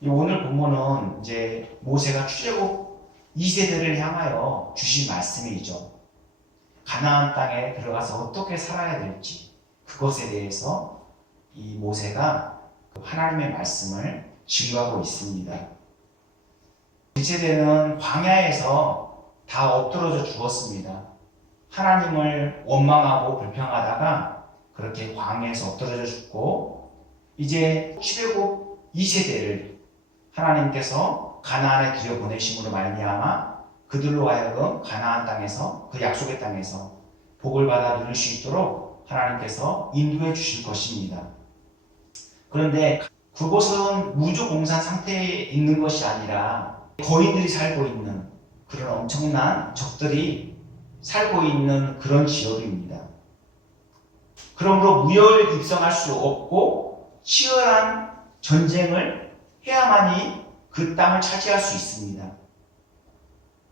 이 오늘 본문은 이제 모세가 출애굽 2세대를 향하여 주신 말씀이죠. 가나안 땅에 들어가서 어떻게 살아야 될지 그것에 대해서 이 모세가 하나님의 말씀을 증거하고 있습니다. 1세대는 광야에서 다 엎드러져 죽었습니다. 하나님을 원망하고 불평하다가 그렇게 광야에서 엎드러져 죽고, 이제 출애굽 2세대를 하나님께서 가나안에 들여보내심으로 말미암아 그들로 하여금 가나안 땅에서, 그 약속의 땅에서 복을 받아 누릴 수 있도록 하나님께서 인도해 주실 것입니다. 그런데 그곳은 무주공산 상태에 있는 것이 아니라 거인들이 살고 있는 그런 엄청난 적들이 살고 있는 그런 지역입니다. 그러므로 무혈 입성할 수 없고 치열한 전쟁을 해야만이 그 땅을 차지할 수 있습니다.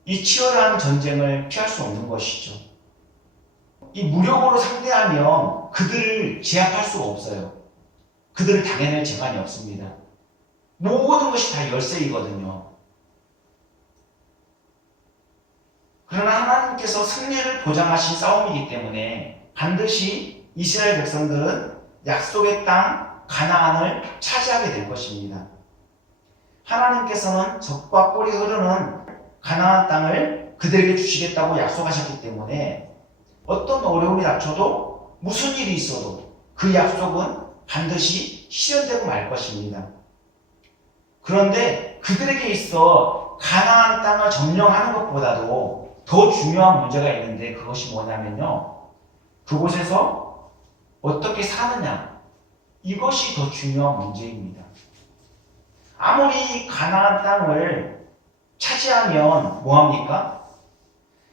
이 치열한 전쟁을 피할 수 없는 것이죠. 이 무력으로 상대하면 그들을 제압할 수가 없어요. 그들을 당해낼 재간이 없습니다. 모든 것이 다 열세이거든요. 그러나 하나님께서 승리를 보장하신 싸움이기 때문에 반드시 이스라엘 백성들은 약속의 땅 가나안을 차지하게 될 것입니다. 하나님께서는 적과 꿀이 흐르는 가나안 땅을 그들에게 주시겠다고 약속하셨기 때문에 어떤 어려움이 닥쳐도 무슨 일이 있어도 그 약속은 반드시 실현되고 말 것입니다. 그런데 그들에게 있어 가나안 땅을 점령하는 것보다도 더 중요한 문제가 있는데, 그것이 뭐냐면요, 그곳에서 어떻게 사느냐, 이것이 더 중요한 문제입니다. 아무리 가나안 땅을 차지하면 뭐합니까?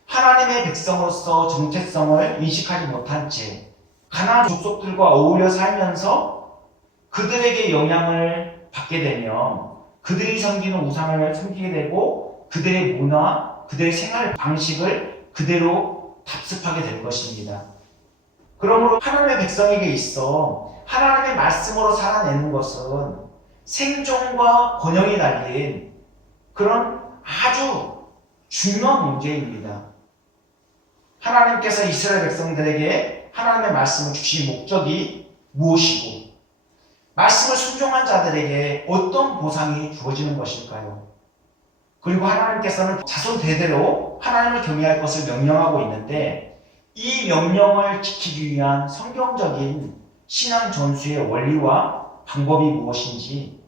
하나님의 백성으로서 정체성을 인식하지 못한 채 가나안 족속들과 어울려 살면서 그들에게 영향을 받게 되면 그들이 섬기는 우상을 섬기게 되고 그들의 문화, 그들의 생활 방식을 그대로 답습하게 될 것입니다. 그러므로 하나님의 백성에게 있어 하나님의 말씀으로 살아내는 것은 생존과 번영이 달린 그런 아주 중요한 문제입니다. 하나님께서 이스라엘 백성들에게 하나님의 말씀을 주신 목적이 무엇이고, 말씀을 순종한 자들에게 어떤 보상이 주어지는 것일까요? 그리고 하나님께서는 자손 대대로 하나님을 경외할 것을 명령하고 있는데, 이 명령을 지키기 위한 성경적인 신앙 전수의 원리와 방법이 무엇인지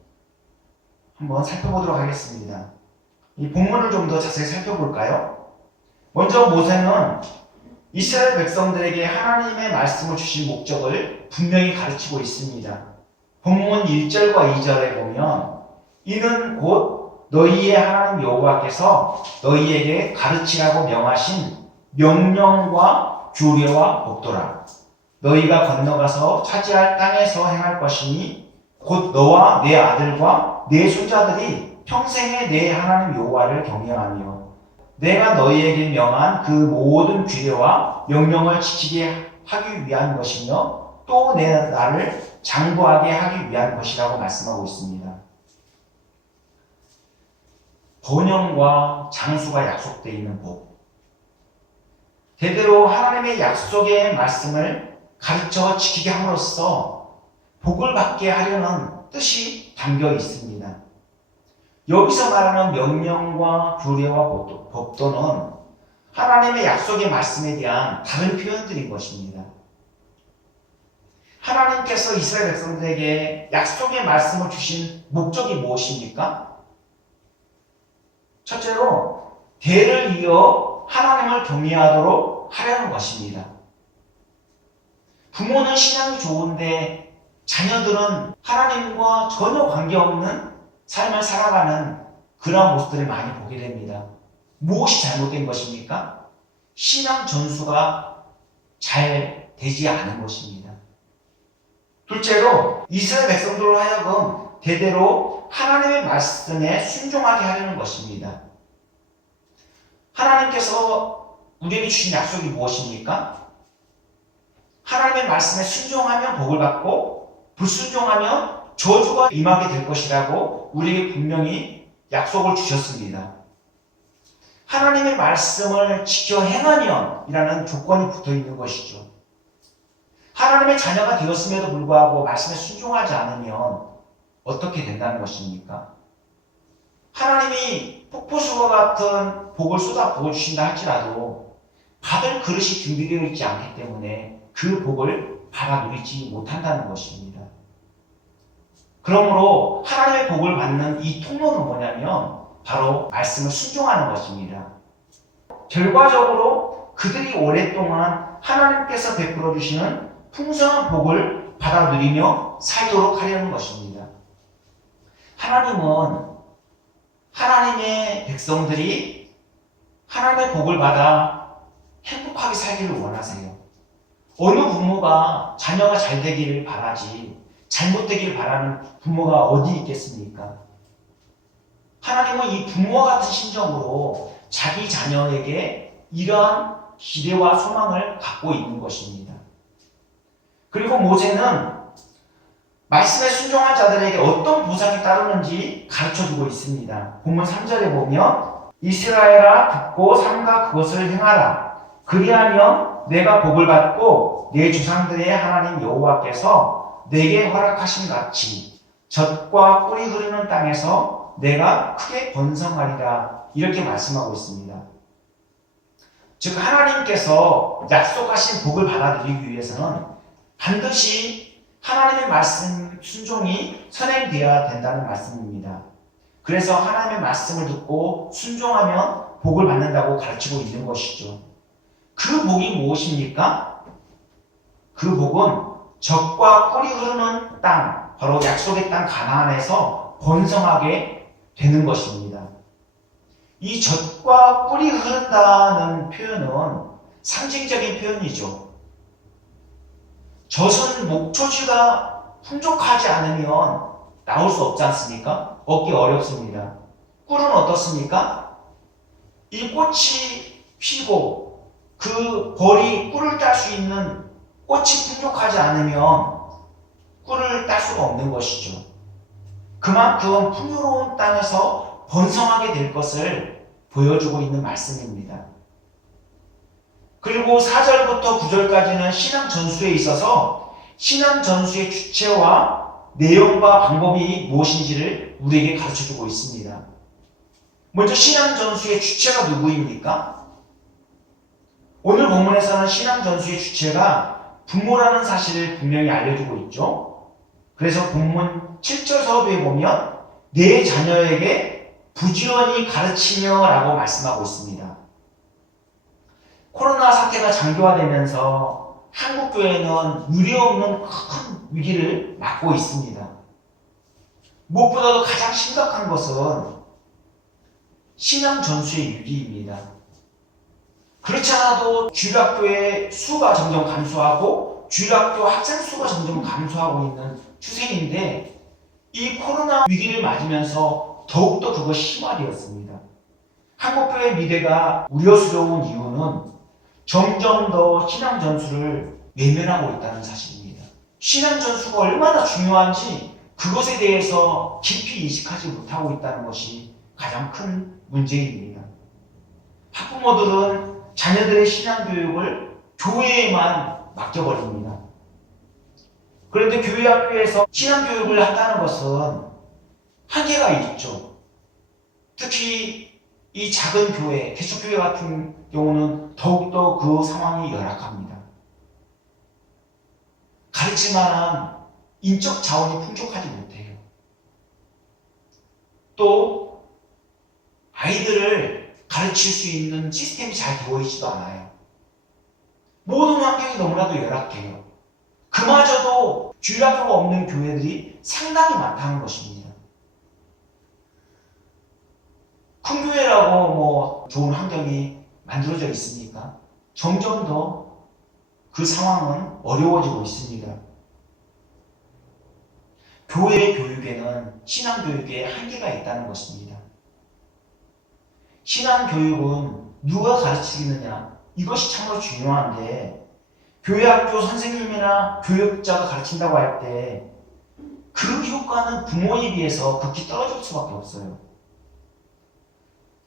한번 살펴보도록 하겠습니다. 이 본문을 좀 더 자세히 살펴볼까요? 먼저 모세는 이스라엘 백성들에게 하나님의 말씀을 주신 목적을 분명히 가르치고 있습니다. 본문 1절과 2절에 보면 이는 곧 너희의 하나님 여호와께서 너희에게 가르치라고 명하신 명령과 규례와 법도라. 너희가 건너가서 차지할 땅에서 행할 것이니 곧 너와 내 아들과 내 손자들이 평생에 내 하나님 여호와를 경외하며 내가 너희에게 명한 그 모든 규례와 명령을 지키게 하기 위한 것이며 또 내 나를 장구하게 하기 위한 것이라고 말씀하고 있습니다. 번영과 장수가 약속되어 있는 법. 대대로 하나님의 약속의 말씀을 가르쳐 지키게 함으로써 복을 받게 하려는 뜻이 담겨 있습니다. 여기서 말하는 명령과 규례와 법도는 하나님의 약속의 말씀에 대한 다른 표현들인 것입니다. 하나님께서 이스라엘 백성들에게 약속의 말씀을 주신 목적이 무엇입니까? 첫째로 대를 이어 하나님을 경외하도록 하려는 것입니다. 부모는 신앙이 좋은데 자녀들은 하나님과 전혀 관계없는 삶을 살아가는 그러한 모습들을 많이 보게 됩니다. 무엇이 잘못된 것입니까? 신앙 전수가 잘 되지 않은 것입니다. 둘째로 이스라엘 백성들로 하여금 대대로 하나님의 말씀에 순종하게 하려는 것입니다. 하나님께서 우리에게 주신 약속이 무엇입니까? 하나님의 말씀에 순종하면 복을 받고 불순종하면 저주가 임하게 될 것이라고 우리에게 분명히 약속을 주셨습니다. 하나님의 말씀을 지켜 행하면 이라는 조건이 붙어 있는 것이죠. 하나님의 자녀가 되었음에도 불구하고 말씀에 순종하지 않으면 어떻게 된다는 것입니까? 하나님이 폭포수와 같은 복을 쏟아 부어주신다 할지라도 받을 그릇이 준비되어 있지 않기 때문에 그 복을 받아 누리지 못한다는 것입니다. 그러므로 하나님의 복을 받는 이 통로는 뭐냐면 바로 말씀을 순종하는 것입니다. 결과적으로 그들이 오랫동안 하나님께서 베풀어 주시는 풍성한 복을 받아 누리며 살도록 하려는 것입니다. 하나님은 하나님의 백성들이 하나님의 복을 받아 행복하게 살기를 원하세요. 어느 부모가 자녀가 잘 되기를 바라지 잘못되기를 바라는 부모가 어디 있겠습니까? 하나님은 이 부모와 같은 심정으로 자기 자녀에게 이러한 기대와 소망을 갖고 있는 것입니다. 그리고 모세는 말씀에 순종한 자들에게 어떤 보상이 따르는지 가르쳐주고 있습니다. 본문 3절에 보면 이스라엘아 듣고 삼가 그것을 행하라. 그리하면 내가 복을 받고 내 조상들의 하나님 여호와께서 내게 허락하신 같이 젖과 꿀이 흐르는 땅에서 내가 크게 번성하리라. 이렇게 말씀하고 있습니다. 즉 하나님께서 약속하신 복을 받아들이기 위해서는 반드시 하나님의 말씀 순종이 선행되어야 된다는 말씀입니다. 그래서 하나님의 말씀을 듣고 순종하면 복을 받는다고 가르치고 있는 것이죠. 그 복이 무엇입니까? 그 복은 젖과 꿀이 흐르는 땅, 바로 약속의 땅 가나안에서 번성하게 되는 것입니다. 이 젖과 꿀이 흐른다는 표현은 상징적인 표현이죠. 젖은 목초지가 풍족하지 않으면 나올 수 없지 않습니까? 얻기 어렵습니다. 꿀은 어떻습니까? 이 꽃이 피고 그 벌이 꿀을 딸 수 있는 꽃이 풍족하지 않으면 꿀을 딸 수가 없는 것이죠. 그만큼 풍요로운 땅에서 번성하게 될 것을 보여주고 있는 말씀입니다. 그리고 4절부터 9절까지는 신앙 전수에 있어서 신앙 전수의 주체와 내용과 방법이 무엇인지를 우리에게 가르쳐주고 있습니다. 먼저 신앙 전수의 주체가 누구입니까? 오늘 본문에서는 신앙 전수의 주체가 부모라는 사실을 분명히 알려주고 있죠. 그래서 본문 7절 서두에 보면 내 자녀에게 부지런히 가르치며 라고 말씀하고 있습니다. 코로나 사태가 장기화되면서 한국교회는 유례없는 큰 위기를 맞고 있습니다. 무엇보다도 가장 심각한 것은 신앙 전수의 위기입니다. 그렇지 않아도 주일학교의 수가 점점 감소하고 주일학교 학생 수가 점점 감소하고 있는 추세인데 이 코로나 위기를 맞으면서 더욱더 그것이 심화되었습니다. 한국교회의 미래가 우려스러운 이유는 점점 더 신앙 전수를 외면하고 있다는 사실입니다. 신앙 전수가 얼마나 중요한지 그것에 대해서 깊이 인식하지 못하고 있다는 것이 가장 큰 문제입니다. 학부모들은 자녀들의 신앙 교육을 교회에만 맡겨버립니다. 그런데 교회 학교에서 신앙 교육을 한다는 것은 한계가 있죠. 특히 이 작은 교회, 개척교회 같은 경우는 더욱더 그 상황이 열악합니다. 가르칠 만한 인적 자원이 풍족하지 못해요. 또 아이들을 가르칠 수 있는 시스템이 잘 되어 있지도 않아요. 모든 환경이 너무나도 열악해요. 그마저도 주일학교가 없는 교회들이 상당히 많다는 것입니다. 큰 교회라고 좋은 환경이 만들어져 있으니까 점점 더 그 상황은 어려워지고 있습니다. 교회 교육에는 신앙 교육에 한계가 있다는 것입니다. 신앙 교육은 누가 가르치느냐 이것이 참으로 중요한데 교회 학교 선생님이나 교육자가 가르친다고 할 때 그 효과는 부모에 비해서 극히 떨어질 수밖에 없어요.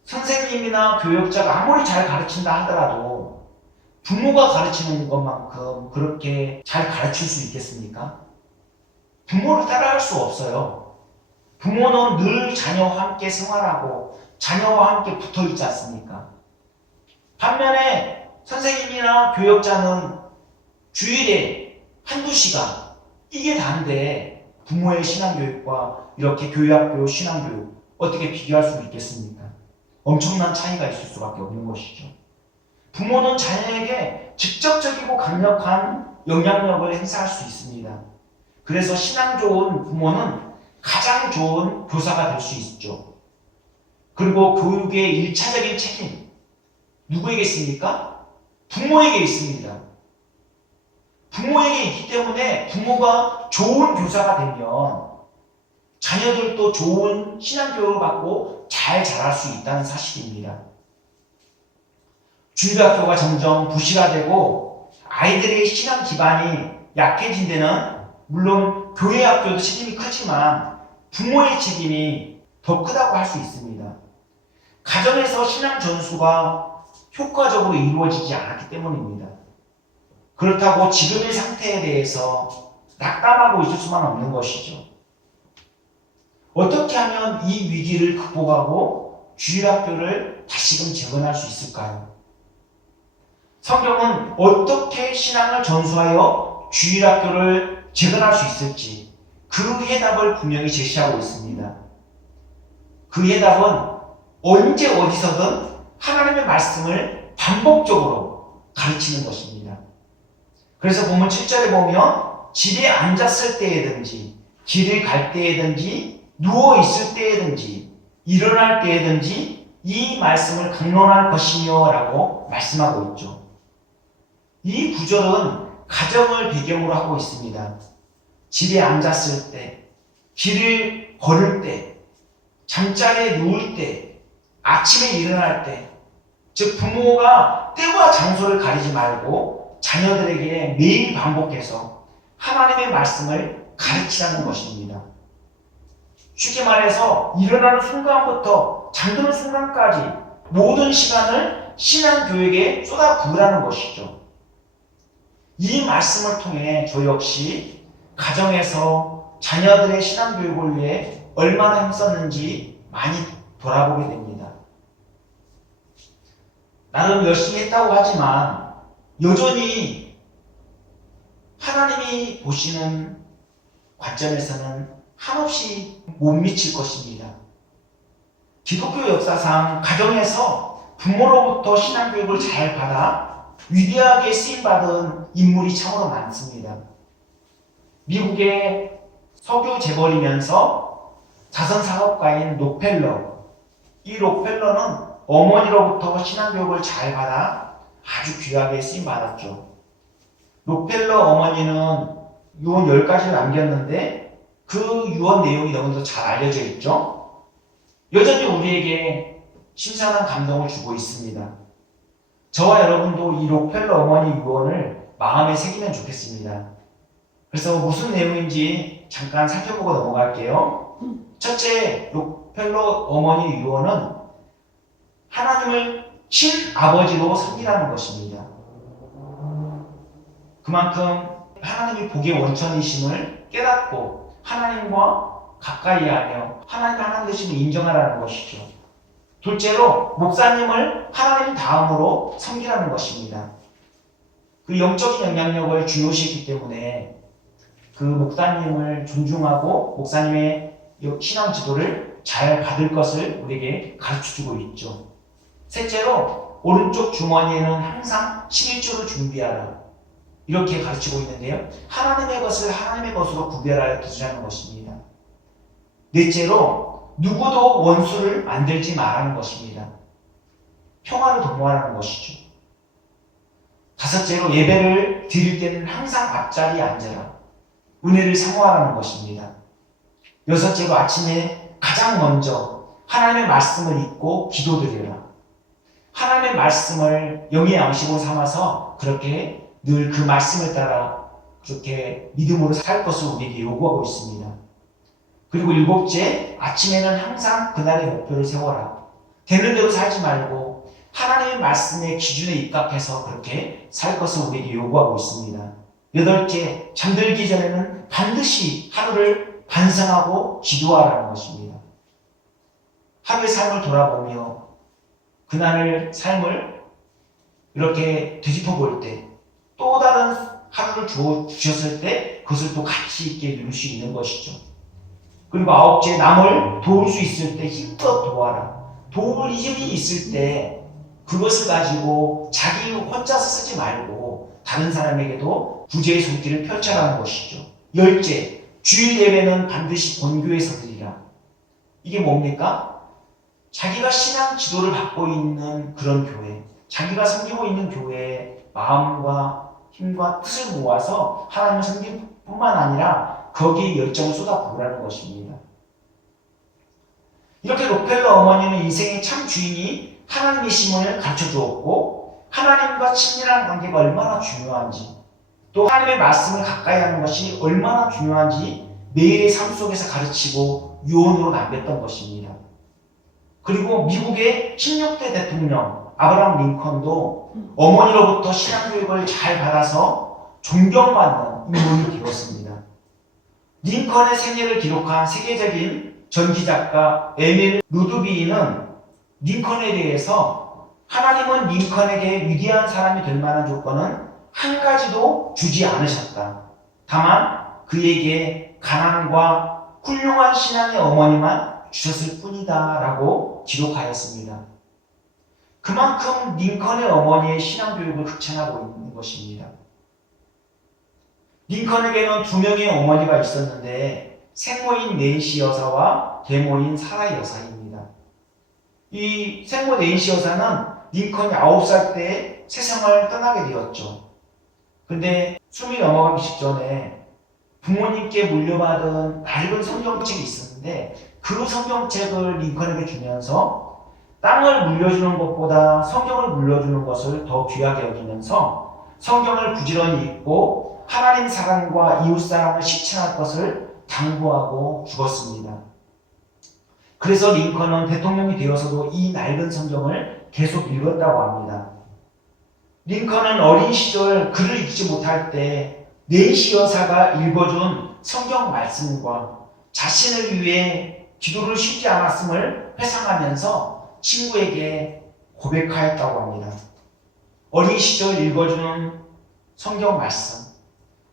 선생님이나 교육자가 아무리 잘 가르친다 하더라도 부모가 가르치는 것만큼 그렇게 잘 가르칠 수 있겠습니까? 부모를 따라할 수 없어요. 부모는 늘 자녀와 함께 생활하고 자녀와 함께 붙어 있지 않습니까? 반면에 선생님이나 교육자는 주일에 한두 시간, 이게 다인데 부모의 신앙교육과 이렇게 교회학교 신앙교육 어떻게 비교할 수 있겠습니까? 엄청난 차이가 있을 수밖에 없는 것이죠. 부모는 자녀에게 직접적이고 강력한 영향력을 행사할 수 있습니다. 그래서 신앙 좋은 부모는 가장 좋은 교사가 될 수 있죠. 그리고 교육의 일차적인 책임, 누구에게 있습니까? 부모에게 있습니다. 부모에게 있기 때문에 부모가 좋은 교사가 되면 자녀들도 좋은 신앙교육을 받고 잘 자랄 수 있다는 사실입니다. 주일학교가 점점 부실화되고 아이들의 신앙 기반이 약해진 데는 물론 교회 학교도 책임이 크지만 부모의 책임이 더 크다고 할 수 있습니다. 가정에서 신앙 전수가 효과적으로 이루어지지 않았기 때문입니다. 그렇다고 지금의 상태에 대해서 낙담하고 있을 수만 없는 것이죠. 어떻게 하면 이 위기를 극복하고 주일학교를 다시금 재건할 수 있을까요? 성경은 어떻게 신앙을 전수하여 주일학교를 재건할 수 있을지 그 해답을 분명히 제시하고 있습니다. 그 해답은 언제 어디서든 하나님의 말씀을 반복적으로 가르치는 것입니다. 그래서 본문 7절에 보면 집에 앉았을 때에든지 길을 갈 때에든지 누워있을 때에든지 일어날 때에든지 이 말씀을 강론할 것이며 라고 말씀하고 있죠. 이 구절은 가정을 배경으로 하고 있습니다. 집에 앉았을 때, 길을 걸을 때, 잠자리에 누울 때, 아침에 일어날 때, 즉 부모가 때와 장소를 가리지 말고 자녀들에게 매일 반복해서 하나님의 말씀을 가르치라는 것입니다. 쉽게 말해서 일어나는 순간부터 잠드는 순간까지 모든 시간을 신앙교육에 쏟아부으라는 것이죠. 이 말씀을 통해 저 역시 가정에서 자녀들의 신앙교육을 위해 얼마나 힘썼는지 많이 돌아보게 됩니다. 나름 열심히 했다고 하지만 여전히 하나님이 보시는 관점에서는 한없이 못 미칠 것입니다. 기독교 역사상 가정에서 부모로부터 신앙교육을 잘 받아 위대하게 쓰임받은 인물이 참으로 많습니다. 미국의 석유 재벌이면서 자선사업가인 록펠러, 이 록펠러는 어머니로부터 신앙교육을 잘 받아 아주 귀하게 쓰임받았죠. 록펠러 어머니는 유언 10가지를 남겼는데 그 유언 내용이 너무도 잘 알려져 있죠. 여전히 우리에게 신선한 감동을 주고 있습니다. 저와 여러분도 이 록펠러 어머니 유언을 마음에 새기면 좋겠습니다. 그래서 무슨 내용인지 잠깐 살펴보고 넘어갈게요. 첫째, 록펠러 어머니 유언은 하나님을 친아버지로 섬기라는 것입니다. 그만큼 하나님이 복의 원천이심을 깨닫고 하나님과 가까이 하며 하나님 되심을 인정하라는 것이죠. 둘째로 목사님을 하나님 다음으로 섬기라는 것입니다. 그 영적인 영향력을 중요시했기 때문에 그 목사님을 존중하고 목사님의 신앙 지도를 잘 받을 것을 우리에게 가르쳐주고 있죠. 셋째로 오른쪽 주머니에는 항상 11조를 준비하라, 이렇게 가르치고 있는데요. 하나님의 것을 하나님의 것으로 구별하여 두자는 것입니다. 넷째로 누구도 원수를 만들지 말라는 것입니다. 평화를 도모하라는 것이죠. 다섯째로 예배를 드릴 때는 항상 앞자리에 앉아라, 은혜를 사모하라는 것입니다. 여섯째로 아침에 가장 먼저 하나님의 말씀을 읽고 기도드려라. 하나님의 말씀을 영의 양식으로 삼아서 그렇게 늘 그 말씀을 따라 그렇게 믿음으로 살 것을 우리에게 요구하고 있습니다. 그리고 일곱째, 아침에는 항상 그날의 목표를 세워라. 되는 대로 살지 말고 하나님의 말씀의 기준에 입각해서 그렇게 살 것을 우리에게 요구하고 있습니다. 여덟째, 잠들기 전에는 반드시 하루를 반성하고 기도하라는 것입니다. 하루의 삶을 돌아보며 그날의 삶을 이렇게 되짚어 볼 때 또 다른 하루를 주셨을 때 그것을 또 가치 있게 누릴 수 있는 것이죠. 그리고 아홉째, 남을 도울 수 있을 때 힘껏 도와라. 도울 힘이 있을 때 그것을 가지고 자기 혼자서 쓰지 말고 다른 사람에게도 구제의 손길을 펼쳐라는 것이죠. 열째, 주일 예배는 반드시 본교에서 드리라. 이게 뭡니까? 자기가 신앙 지도를 받고 있는 그런 교회, 자기가 섬기고 있는 교회의 마음과 힘과 뜻을 모아서 하나님을 섬길 뿐만 아니라 거기에 열정을 쏟아부으라는 것입니다. 이렇게 록펠러 어머니는 인생의 참 주인이 하나님이심을 가르쳐 주었고 하나님과 친밀한 관계가 얼마나 중요한지 또 하나님의 말씀을 가까이 하는 것이 얼마나 중요한지 매일의 삶 속에서 가르치고 유언으로 남겼던 것입니다. 그리고 미국의 16대 대통령 아브라함 링컨도 어머니로부터 신앙교육을 잘 받아서 존경받는 인물이 되었습니다. 링컨의 생애를 기록한 세계적인 전기작가 에밀 루드비히는 링컨에 대해서 하나님은 링컨에게 위대한 사람이 될 만한 조건은 한 가지도 주지 않으셨다. 다만 그에게 가난과 훌륭한 신앙의 어머니만 주셨을 뿐이다 라고 기록하였습니다. 그만큼 링컨의 어머니의 신앙교육을 극찬하고 있는 것입니다. 링컨에게는 두 명의 어머니가 있었는데 생모인 낸시 여사와 계모인 사라 여사입니다. 이 생모 낸시 여사는 링컨이 9살 때 세상을 떠나게 되었죠. 근데 숨이 넘어가기 직전에 부모님께 물려받은 낡은 성경책이 있었는데 그 성경책을 링컨에게 주면서 땅을 물려주는 것보다 성경을 물려주는 것을 더 귀하게 여기면서 성경을 부지런히 읽고 하나님 사랑과 이웃 사랑을 실천할 것을 당부하고 죽었습니다. 그래서 링컨은 대통령이 되어서도 이 낡은 성경을 계속 읽었다고 합니다. 링컨은 어린 시절 글을 읽지 못할 때 낸시 여사가 읽어준 성경 말씀과 자신을 위해 기도를 쉬지 않았음을 회상하면서 친구에게 고백하였다고 합니다. 어린 시절 읽어주는 성경 말씀,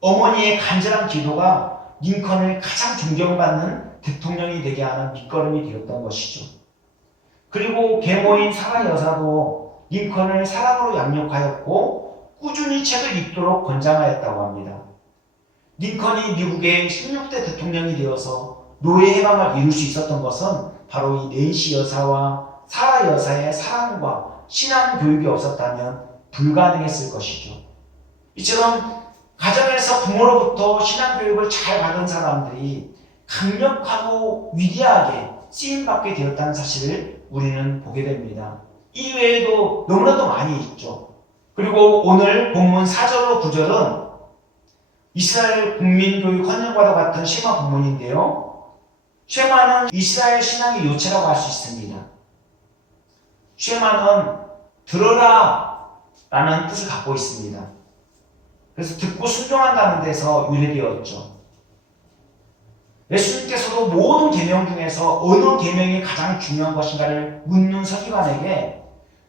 어머니의 간절한 기도가 링컨을 가장 존경받는 대통령이 되게 하는 밑거름이 되었던 것이죠. 그리고 계모인 사라 여사도 링컨을 사랑으로 양육하였고 꾸준히 책을 읽도록 권장하였다고 합니다. 링컨이 미국의 16대 대통령이 되어서 노예 해방을 이룰 수 있었던 것은 바로 이 낸시 여사와 사라 여사의 사랑과 신앙 교육이 없었다면 불가능했을 것이죠. 이처럼 가정에서 부모로부터 신앙 교육을 잘 받은 사람들이 강력하고 위대하게 쓰임받게 되었다는 사실을 우리는 보게 됩니다. 이 외에도 너무나도 많이 있죠. 그리고 오늘 본문 4절로 9절은 이스라엘 국민교육 헌정과도 같은 쉐마 본문인데요. 쉐마는 이스라엘 신앙의 요체라고 할 수 있습니다. 쉐마는 들어라 라는 뜻을 갖고 있습니다. 그래서 듣고 순종한다는 데서 유래되었죠. 예수님께서도 모든 계명 중에서 어느 계명이 가장 중요한 것인가를 묻는 서기관에게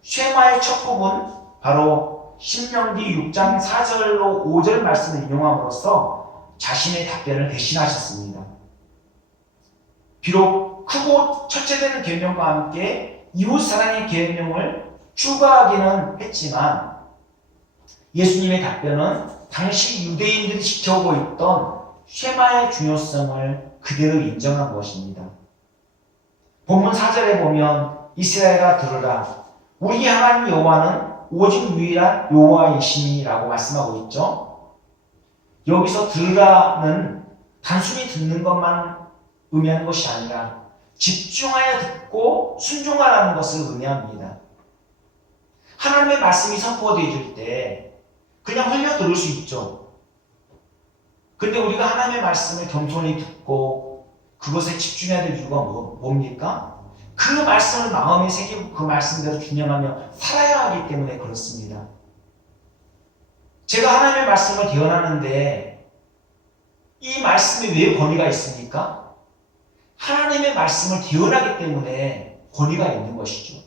쉐마의 첫 부분 바로 신명기 6장 4절로 5절 말씀을 인용함으로써 자신의 답변을 대신하셨습니다. 비록 크고 첫째되는 계명과 함께 이웃사랑의 계명을 추가하기는 했지만 예수님의 답변은 당시 유대인들이 지켜오고 있던 쉐마의 중요성을 그대로 인정한 것입니다. 본문 4절에 보면 이스라엘아 들으라 우리 하나님 여호와는 오직 유일한 여호와이시니라고 말씀하고 있죠. 여기서 들으라는 단순히 듣는 것만 의미하는 것이 아니라 집중하여 듣고 순종하라는 것을 의미합니다. 하나님의 말씀이 선포되어질 때 그냥 흘려 들을 수 있죠. 근데 우리가 하나님의 말씀을 겸손히 듣고 그것에 집중해야 될 이유가 뭡니까? 그 말씀을 마음에 새기고 그 말씀대로 균형하며 살아야 하기 때문에 그렇습니다. 제가 하나님의 말씀을 대언하는데 이 말씀에 왜 권위가 있습니까? 하나님의 말씀을 대언하기 때문에 권위가 있는 것이죠.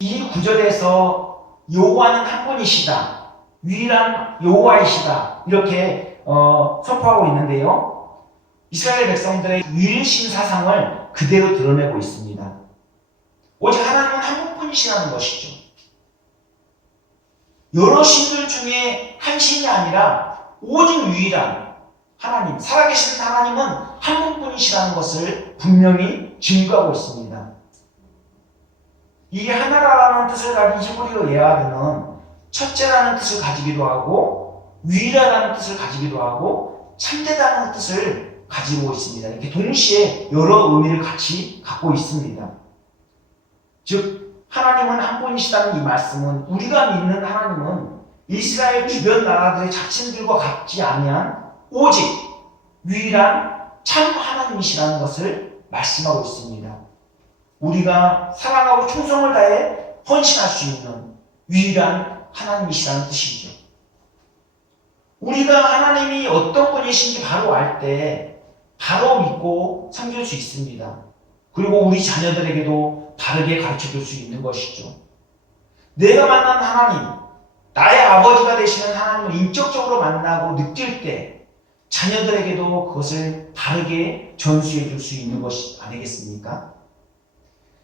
이 구절에서 여호와는 한 분이시다. 유일한 여호와이시다. 이렇게 선포하고 있는데요. 이스라엘 백성들의 유일신 사상을 그대로 드러내고 있습니다. 오직 하나님은 한 분뿐이시라는 것이죠. 여러 신들 중에 한 신이 아니라 오직 유일한 하나님, 살아계신 하나님은 한 분뿐이시라는 것을 분명히 증거하고 있습니다. 이 하나라는 뜻을 가진 히브리어 예화는 첫째라는 뜻을 가지기도 하고 유일하다는 뜻을 가지기도 하고 참되다는 뜻을 가지고 있습니다. 이렇게 동시에 여러 의미를 같이 갖고 있습니다. 즉 하나님은 한 분이시다는 이 말씀은 우리가 믿는 하나님은 이스라엘 주변 나라들의 자신들과 같지 아니한 오직 유일한 참 하나님이시라는 것을 말씀하고 있습니다. 우리가 사랑하고 충성을 다해 헌신할 수 있는 유일한 하나님이시라는 뜻이죠. 우리가 하나님이 어떤 분이신지 바로 알 때 바로 믿고 섬길 수 있습니다. 그리고 우리 자녀들에게도 바르게 가르쳐줄 수 있는 것이죠. 내가 만난 하나님, 나의 아버지가 되시는 하나님을 인격적으로 만나고 느낄 때 자녀들에게도 그것을 바르게 전수해 줄 수 있는 것이 아니겠습니까?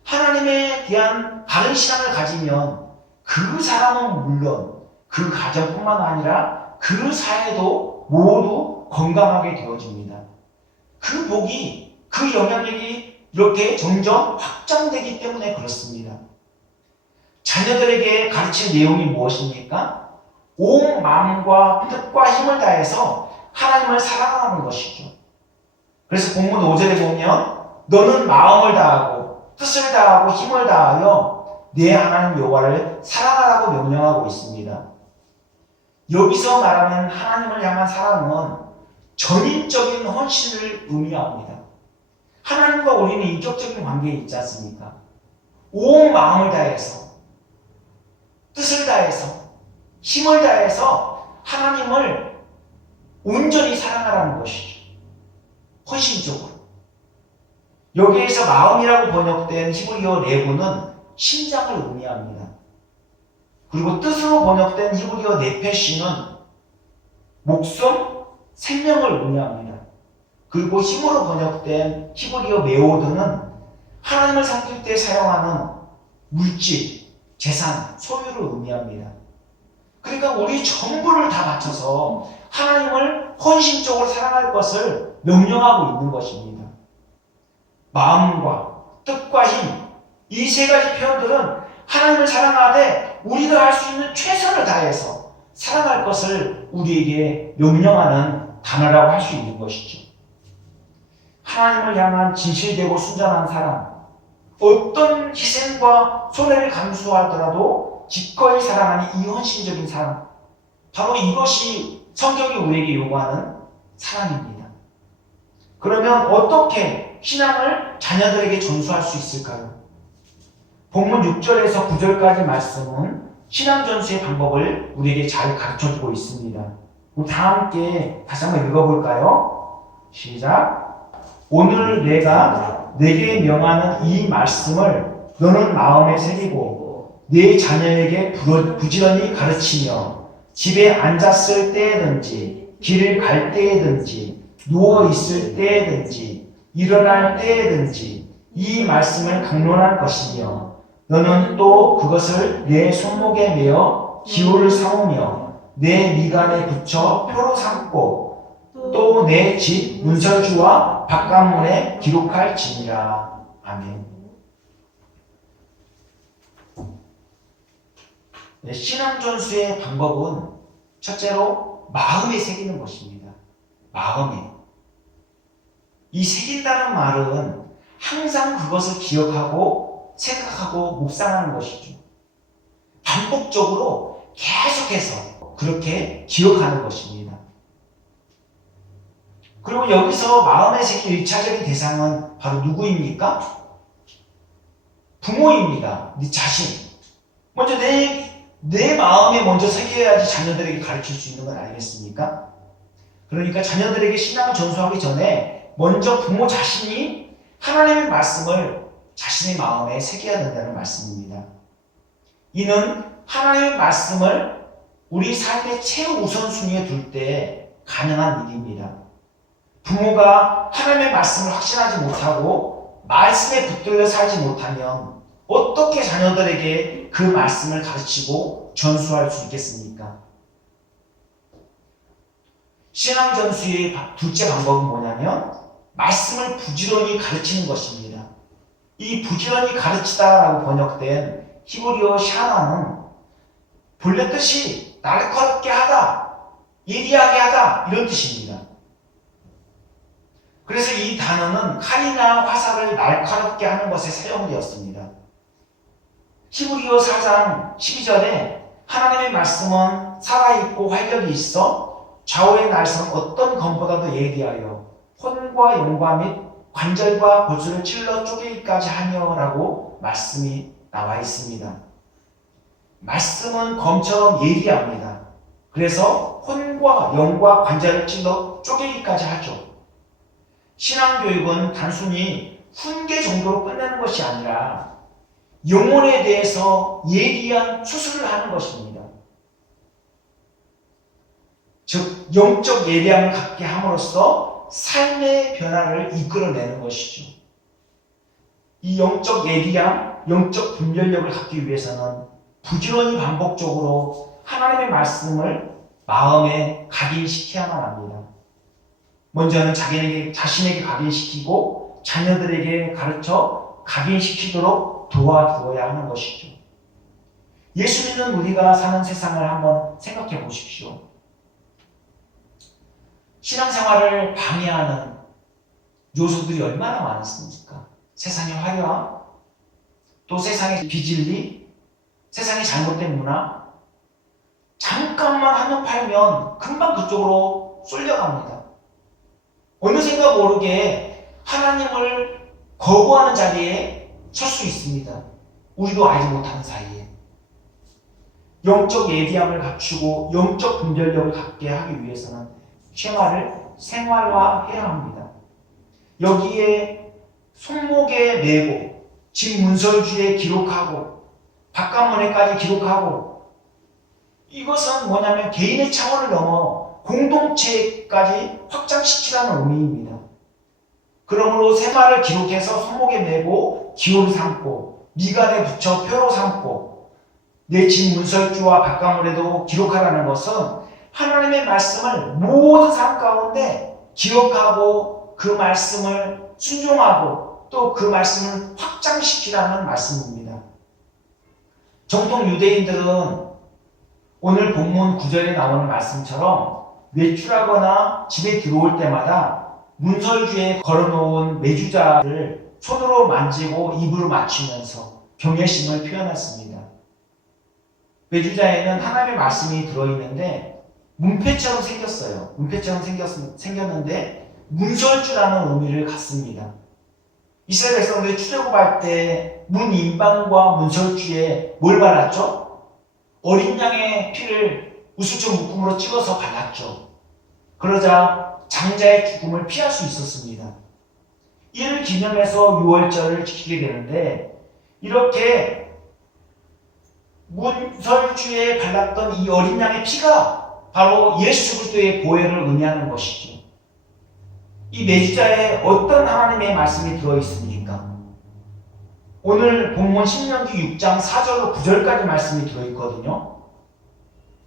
하나님에 대한 바른 신앙을 가지면 그 사람은 물론 그 가정뿐만 아니라 그 사회도 모두 건강하게 되어집니다. 그 복이, 그 영향력이 이렇게 점점 확장되기 때문에 그렇습니다. 자녀들에게 가르칠 내용이 무엇입니까? 온 마음과 뜻과 힘을 다해서 하나님을 사랑하는 것이죠. 그래서 본문 5절에 보면 너는 마음을 다하고 뜻을 다하고 힘을 다하여 내 하나님 여호와를 사랑하라고 명령하고 있습니다. 여기서 말하는 하나님을 향한 사랑은 전인적인 헌신을 의미합니다. 하나님과 우리는 인격적인 관계에 있지 않습니까? 온 마음을 다해서 뜻을 다해서 힘을 다해서 하나님을 온전히 사랑하라는 것이죠. 헌신적으로. 여기에서 마음이라고 번역된 히브리어 레브는 심장을 의미합니다. 그리고 뜻으로 번역된 히브리어 네페시는 목숨, 생명을 의미합니다. 그리고 힘으로 번역된 히브리어 메오드는 하나님을 섬길 때 사용하는 물질, 재산, 소유를 의미합니다. 그러니까 우리 전부를 다 바쳐서 하나님을 헌신적으로 사랑할 것을 명령하고 있는 것입니다. 마음과 뜻과 힘, 이 세 가지 표현들은 하나님을 사랑하되 우리가 할 수 있는 최선을 다해서 사랑할 것을 우리에게 명령하는 단어라고 할 수 있는 것이죠. 하나님을 향한 진실되고 순전한 사랑, 어떤 희생과 손해를 감수하더라도 기꺼이 사랑하는 이 헌신적인 사랑, 바로 이것이 성경이 우리에게 요구하는 사랑입니다. 그러면 어떻게 신앙을 자녀들에게 전수할 수 있을까요? 본문 6절에서 9절까지 말씀은 신앙 전수의 방법을 우리에게 잘 가르쳐주고 있습니다. 우리 다 함께 다시 한번 읽어볼까요? 시작. 오늘 내가 내게 명하는 이 말씀을 너는 마음에 새기고 네 자녀에게 부지런히 가르치며 집에 앉았을 때에든지 길을 갈 때에든지 누워 있을 때에든지 일어날 때에든지 이 말씀을 강론할 것이며 너는 또 그것을 내 손목에 메어 기호를 삼으며 내 미간에 붙여 표로 삼고 또 내 집 문설주와 바깥문에 기록할지니라. 아멘. 네, 신앙 전수의 방법은 첫째로 마음에 새기는 것입니다. 마음에. 이 새긴다는 말은 항상 그것을 기억하고 생각하고 묵상하는 것이죠. 반복적으로 계속해서 그렇게 기억하는 것입니다. 그리고 여기서 마음의 세계 1차적인 대상은 바로 누구입니까? 부모입니다. 네 자신. 먼저 내 마음에 먼저 새겨야지 자녀들에게 가르칠 수 있는 건 아니겠습니까? 그러니까 자녀들에게 신앙을 전수하기 전에 먼저 부모 자신이 하나님의 말씀을 자신의 마음에 새겨야 된다는 말씀입니다. 이는 하나님의 말씀을 우리 삶의 최우선순위에 둘 때 가능한 일입니다. 부모가 하나님의 말씀을 확신하지 못하고 말씀에 붙들려 살지 못하면 어떻게 자녀들에게 그 말씀을 가르치고 전수할 수 있겠습니까? 신앙 전수의 둘째 방법은 뭐냐면 말씀을 부지런히 가르치는 것입니다. 이 부지런히 가르치다라고 번역된 히브리어 샤나는 본래 뜻이 날카롭게 하다, 예리하게 하다 이런 뜻입니다. 그래서 이 단어는 칼이나 화살을 날카롭게 하는 것에 사용되었습니다. 히브리어 4장 12절에 하나님의 말씀은 살아있고 활력이 있어 좌우의 날선 어떤 검보다도 예리하여 혼과 영과 및 관절과 골수를 찔러 쪼개기까지 하며라고 말씀이 나와 있습니다. 말씀은 검처럼 예리합니다. 그래서 혼과 영과 관절을 찔러 쪼개기까지 하죠. 신앙교육은 단순히 훈계 정도로 끝내는 것이 아니라 영혼에 대해서 예리한 수술을 하는 것입니다. 즉 영적 예리함을 갖게 함으로써 삶의 변화를 이끌어내는 것이죠. 이 영적 예리함, 영적 분별력을 갖기 위해서는 부지런히 반복적으로 하나님의 말씀을 마음에 각인시켜야만 합니다. 먼저는 자신에게 각인시키고 자녀들에게 가르쳐 각인시키도록 도와주어야 하는 것이죠. 예수 믿는 우리가 사는 세상을 한번 생각해 보십시오. 신앙생활을 방해하는 요소들이 얼마나 많습니까? 세상의 화려함, 또 세상의 비진리, 세상의 잘못된 문화, 잠깐만 한눈 팔면 금방 그쪽으로 쏠려갑니다. 어느샌가 모르게 하나님을 거부하는 자리에 설 수 있습니다. 우리도 알지 못하는 사이에. 영적 예리함을 갖추고 영적 분별력을 갖게 하기 위해서는 생활화해야 합니다. 여기에 손목에 메고 집 문설주에 기록하고 바깥문에까지 기록하고 이것은 뭐냐면 개인의 차원을 넘어 공동체까지 확장시키라는 의미입니다. 그러므로 생활을 기록해서 손목에 메고 기호를 삼고 미간에 붙여 표로 삼고 내 집 문설주와 바깥문에도 기록하라는 것은 하나님의 말씀을 모든 삶 가운데 기억하고 그 말씀을 순종하고 또 그 말씀을 확장시키라는 말씀입니다. 정통 유대인들은 오늘 본문 9절에 나오는 말씀처럼 외출하거나 집에 들어올 때마다 문설주에 걸어놓은 메주자를 손으로 만지고 입으로 맞추면서 경외심을 표현했습니다. 메주자에는 하나님의 말씀이 들어있는데 문패처럼 생겼어요. 문패처럼 생겼는데 문설주라는 의미를 갖습니다. 이스라엘 백성들이 출애굽할 때 문 인방과 문설주에 뭘 발랐죠? 어린 양의 피를 우슬초 묶음으로 찍어서 발랐죠. 그러자 장자의 죽음을 피할 수 있었습니다. 이를 기념해서 유월절을 지키게 되는데 이렇게 문설주에 발랐던 이 어린 양의 피가 바로 예수 그리스도의 보혈을 의미하는 것이죠. 이 메주자에 어떤 하나님의 말씀이 들어있습니까? 오늘 본문 신명기 6장 4절로 9절까지 말씀이 들어있거든요.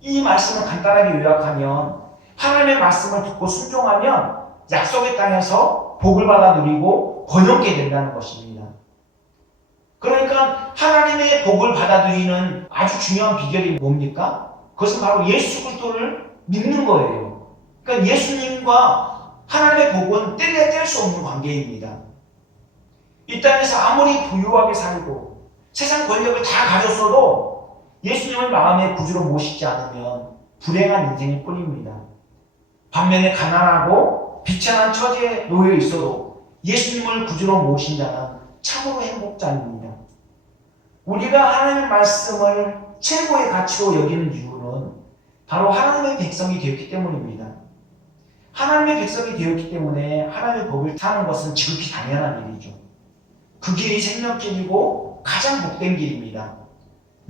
이 말씀을 간단하게 요약하면 하나님의 말씀을 듣고 순종하면 약속의 땅에서 복을 받아 누리고 번영케 된다는 것입니다. 그러니까 하나님의 복을 받아 누리는 아주 중요한 비결이 뭡니까? 그것은 바로 예수 그리스도를 믿는 거예요. 그러니까 예수님과 하나님의 복은 뗄래야 뗄 수 없는 관계입니다. 이 땅에서 아무리 부유하게 살고 세상 권력을 다 가졌어도 예수님을 마음의 구주로 모시지 않으면 불행한 인생일 뿐입니다. 반면에 가난하고 비천한 처지에 놓여 있어도 예수님을 구주로 모신 자는 참으로 행복자입니다. 우리가 하나님의 말씀을 최고의 가치로 여기는 이유는 바로 하나님의 백성이 되었기 때문입니다. 하나님의 백성이 되었기 때문에 하나님의 법을 사는 것은 지극히 당연한 일이죠. 그 길이 생명길이고 가장 복된 길입니다.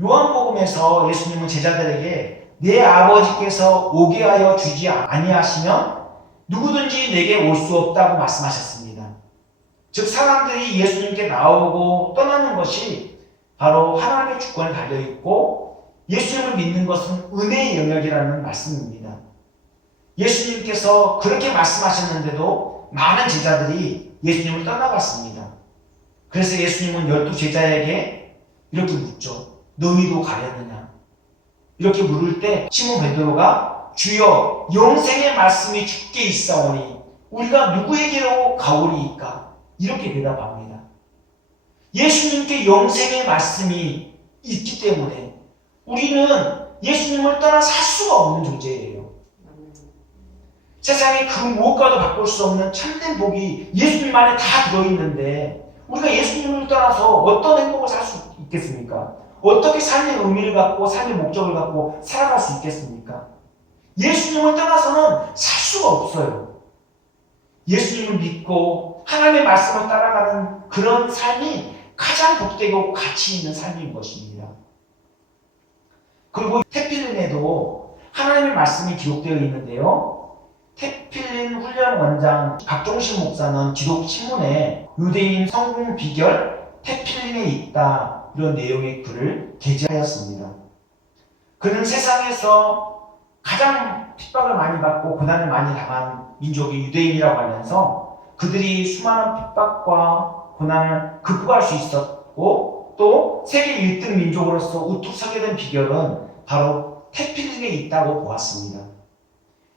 요한복음에서 예수님은 제자들에게 내 아버지께서 오게 하여 주지 아니하시면 누구든지 내게 올 수 없다고 말씀하셨습니다. 즉 사람들이 예수님께 나오고 떠나는 것이 바로 하나님의 주권에 달려있고 예수님을 믿는 것은 은혜의 영역이라는 말씀입니다. 예수님께서 그렇게 말씀하셨는데도 많은 제자들이 예수님을 떠나갔습니다. 그래서 예수님은 12제자에게 이렇게 묻죠. 너희도 가려느냐? 이렇게 물을 때 시몬 베드로가 주여 영생의 말씀이 주께 있사오니 우리가 누구에게로 가오리이까? 이렇게 대답합니다. 예수님께 영생의 말씀이 있기 때문에 우리는 예수님을 떠나 살 수가 없는 존재예요. 세상에 그 무엇과도 바꿀 수 없는 참된 복이 예수님 안에 다 들어있는데 우리가 예수님을 떠나서 어떤 행복을 살 수 있겠습니까? 어떻게 삶의 의미를 갖고 삶의 목적을 갖고 살아갈 수 있겠습니까? 예수님을 떠나서는 살 수가 없어요. 예수님을 믿고 하나님의 말씀을 따라가는 그런 삶이 가장 복되고 가치 있는 삶인 것입니다. 그리고 테필린에도 하나님의 말씀이 기록되어 있는데요. 테필린 훈련 원장 박종신 목사는 기독 신문에 유대인 성공 비결 테필린에 있다 이런 내용의 글을 게재하였습니다. 그는 세상에서 가장 핍박을 많이 받고 고난을 많이 당한 민족이 유대인이라고 하면서 그들이 수많은 핍박과 고난을 극복할 수 있었고 또 세계 1등 민족으로서 우뚝 서게 된 비결은 바로 테필린에 있다고 보았습니다.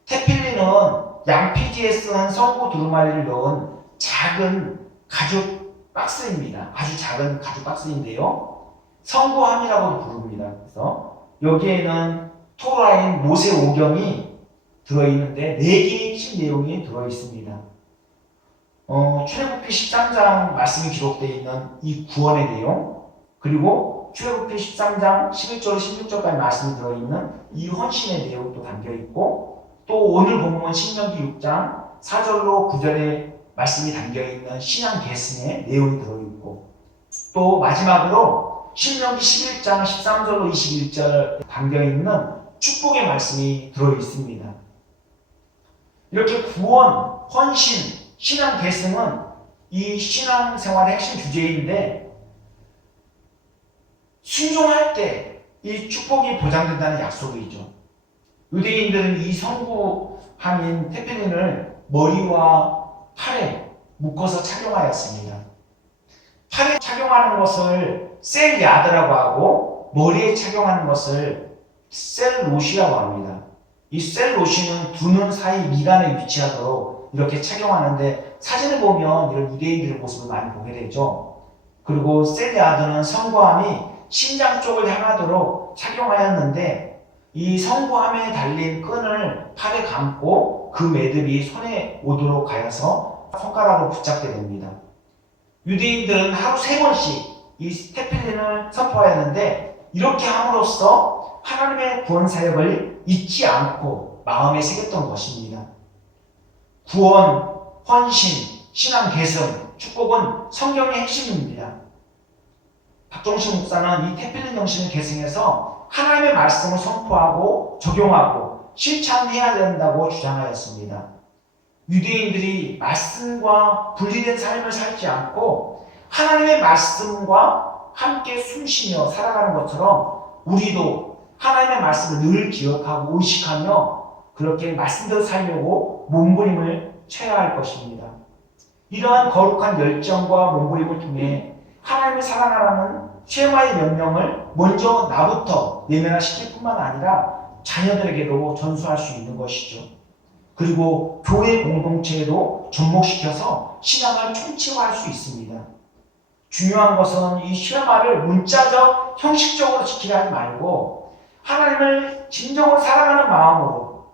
테필린은 양피지에 쓰는 성고 두루마리를 넣은 작은 가죽 박스입니다. 아주 작은 가죽 박스인데요. 성고함이라고도 부릅니다. 그래서 여기에는 토라인 모세 오경이 들어있는데 4개의 핵심 내용이 들어있습니다. 출애굽기 13장 말씀이 기록되어 있는 이 구원의 내용, 그리고 출애굽기 13장 11절 16절까지 말씀이 들어있는 이 헌신의 내용도 담겨있고 또 오늘 본문 신명기 6장 4절로 9절에 말씀이 담겨있는 신앙 계승의 내용이 들어있고 또 마지막으로 신명기 11장 13절로 21절 담겨있는 축복의 말씀이 들어있습니다. 이렇게 구원, 헌신, 신앙 계승은 이 신앙생활의 핵심 주제인데 순종할 때 이 축복이 보장된다는 약속이죠. 유대인들은 이 성구함인 테필린을 머리와 팔에 묶어서 착용하였습니다. 팔에 착용하는 것을 셀야드라고 하고 머리에 착용하는 것을 셀롯이라고 합니다. 이 셀롯이는 두 눈 사이 미간에 위치하도록 이렇게 착용하는데 사진을 보면 이런 유대인들의 모습을 많이 보게 되죠. 그리고 셀야드는 성구함이 심장 쪽을 향하도록 착용하였는데 이 성구함에 달린 끈을 팔에 감고 그 매듭이 손에 오도록 하여서 손가락으로 붙잡게 됩니다. 유대인들은 하루 3번씩 이 테필린을 선포하였는데 이렇게 함으로써 하나님의 구원 사역을 잊지 않고 마음에 새겼던 것입니다. 구원, 헌신, 신앙 계승, 축복은 성경의 핵심입니다. 박종신 목사는 이 테필린 정신을 계승해서 하나님의 말씀을 선포하고 적용하고 실천해야 된다고 주장하였습니다. 유대인들이 말씀과 분리된 삶을 살지 않고 하나님의 말씀과 함께 숨쉬며 살아가는 것처럼 우리도 하나님의 말씀을 늘 기억하고 의식하며 그렇게 말씀대로 살려고 몸부림을 쳐야 할 것입니다. 이러한 거룩한 열정과 몸부림을 통해 하나님을 사랑하라는 쉐마의 명령을 먼저 나부터 내면화시킬 뿐만 아니라 자녀들에게도 전수할 수 있는 것이죠. 그리고 교회 공동체에도 접목시켜서 신앙을 총체화할 수 있습니다. 중요한 것은 이 쉐마를 문자적, 형식적으로 지키려 하지 말고 하나님을 진정으로 사랑하는 마음으로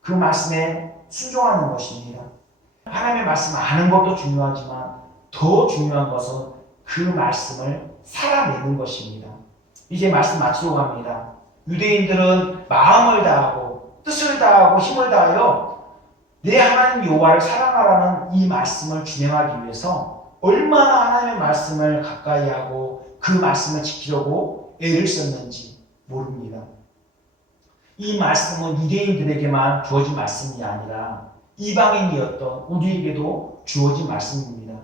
그 말씀에 순종하는 것입니다. 하나님의 말씀을 아는 것도 중요하지만 더 중요한 것은 그 말씀을 살아내는 것입니다. 이제 말씀 마치려고 합니다. 유대인들은 마음을 다하고 뜻을 다하고 힘을 다하여 내 하나님 여호와를 사랑하라는 이 말씀을 준행하기 위해서 얼마나 하나님의 말씀을 가까이 하고 그 말씀을 지키려고 애를 썼는지 모릅니다. 이 말씀은 유대인들에게만 주어진 말씀이 아니라 이방인이었던 우리에게도 주어진 말씀입니다.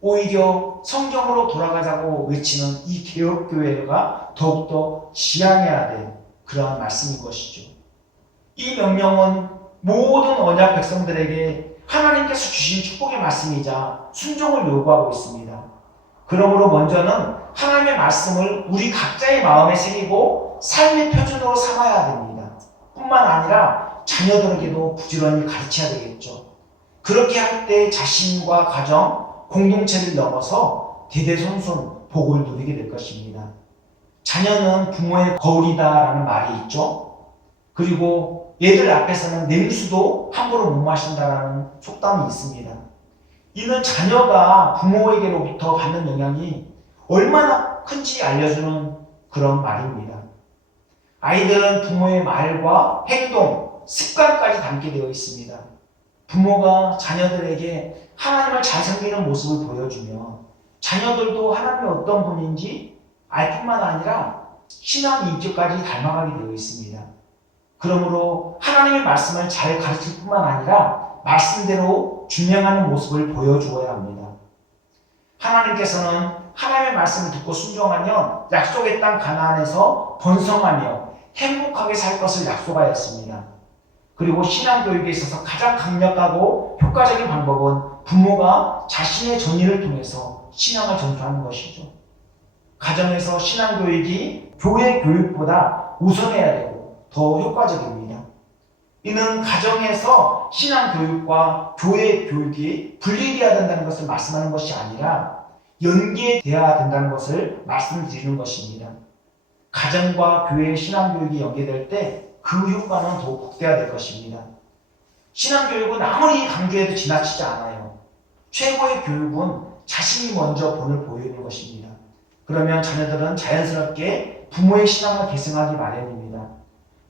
오히려 성경으로 돌아가자고 외치는 이 개혁교회가 더욱더 지향해야 될 그러한 말씀인 것이죠. 이 명령은 모든 언약 백성들에게 하나님께서 주신 축복의 말씀이자 순종을 요구하고 있습니다. 그러므로 먼저는 하나님의 말씀을 우리 각자의 마음에 새기고 삶의 표준으로 삼아야 됩니다. 뿐만 아니라 자녀들에게도 부지런히 가르쳐야 되겠죠. 그렇게 할 때 자신과 가정, 공동체를 넘어서 대대손손 복을 누리게 될 것입니다. 자녀는 부모의 거울이다라는 말이 있죠. 그리고 얘들 앞에서는 냉수도 함부로 못 마신다라는 속담이 있습니다. 이는 자녀가 부모에게로부터 받는 영향이 얼마나 큰지 알려주는 그런 말입니다. 아이들은 부모의 말과 행동, 습관까지 담게 되어 있습니다. 부모가 자녀들에게 하나님을 잘 섬기는 모습을 보여주며 자녀들도 하나님이 어떤 분인지 알 뿐만 아니라 신앙 인격까지 닮아가게 되어 있습니다. 그러므로 하나님의 말씀을 잘 가르칠 뿐만 아니라 말씀대로 준행하는 모습을 보여주어야 합니다. 하나님께서는 하나님의 말씀을 듣고 순종하면 약속의 땅 가나안에서 번성하며 행복하게 살 것을 약속하였습니다. 그리고 신앙교육에 있어서 가장 강력하고 효과적인 방법은 부모가 자신의 전의를 통해서 신앙을 전수하는 것이죠. 가정에서 신앙교육이 교회 교육보다 우선해야 되고 더 효과적입니다. 이는 가정에서 신앙교육과 교회 교육이 분리되어야 된다는 것을 말씀하는 것이 아니라 연계되어야 된다는 것을 말씀드리는 것입니다. 가정과 교회의 신앙교육이 연계될 때 그 효과는 더욱 극대화될 것입니다. 신앙교육은 아무리 강조해도 지나치지 않아요. 최고의 교육은 자신이 먼저 본을 보이는 것입니다. 그러면 자녀들은 자연스럽게 부모의 신앙을 계승하기 마련입니다.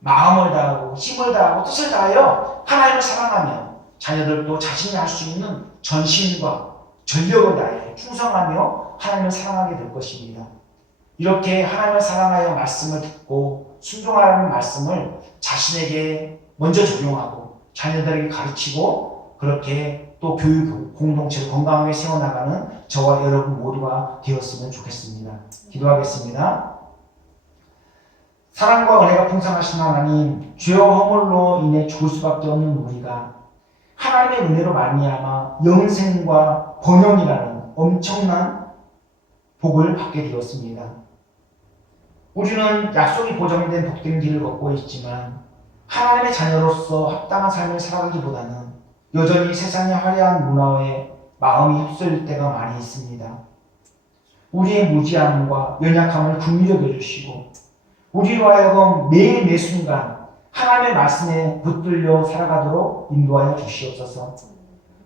마음을 다하고 힘을 다하고 뜻을 다하여 하나님을 사랑하며 자녀들도 자신이 할 수 있는 전심과 전력을 다해 충성하며 하나님을 사랑하게 될 것입니다. 이렇게 하나님을 사랑하여 말씀을 듣고 순종하라는 말씀을 자신에게 먼저 적용하고 자녀들에게 가르치고 그렇게 또 교육 공동체를 건강하게 세워나가는 저와 여러분 모두가 되었으면 좋겠습니다. 기도하겠습니다. 사랑과 은혜가 풍성하신 하나님, 죄와 허물로 인해 죽을 수밖에 없는 우리가 하나님의 은혜로 말미암아 영생과 번영이라는 엄청난 복을 받게 되었습니다. 우리는 약속이 보장된 복된 길을 걷고 있지만 하나님의 자녀로서 합당한 삶을 살아가기보다는 여전히 세상의 화려한 문화에 마음이 휩쓸릴 때가 많이 있습니다. 우리의 무지함과 연약함을 긍휼히 여겨주시고 우리로 하여금 매일 매순간 하나님의 말씀에 붙들려 살아가도록 인도하여 주시옵소서.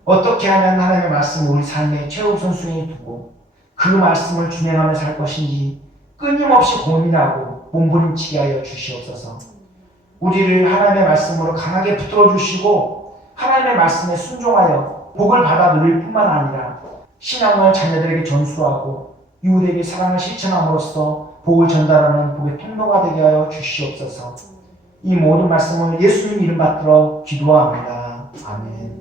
어떻게 하면 하나님의 말씀을 우리 삶의 최우선순위에 두고 그 말씀을 준행하며 살 것인지 끊임없이 고민하고 몸부림치게 하여 주시옵소서. 우리를 하나님의 말씀으로 강하게 붙들어 주시고 하나님의 말씀에 순종하여 복을 받아 누릴 뿐만 아니라 신앙을 자녀들에게 전수하고 이웃에게 사랑을 실천함으로써 복을 전달하는 복의 통로가 되게 하여 주시옵소서. 이 모든 말씀을 예수님 이름 받들어 기도합니다. 아멘.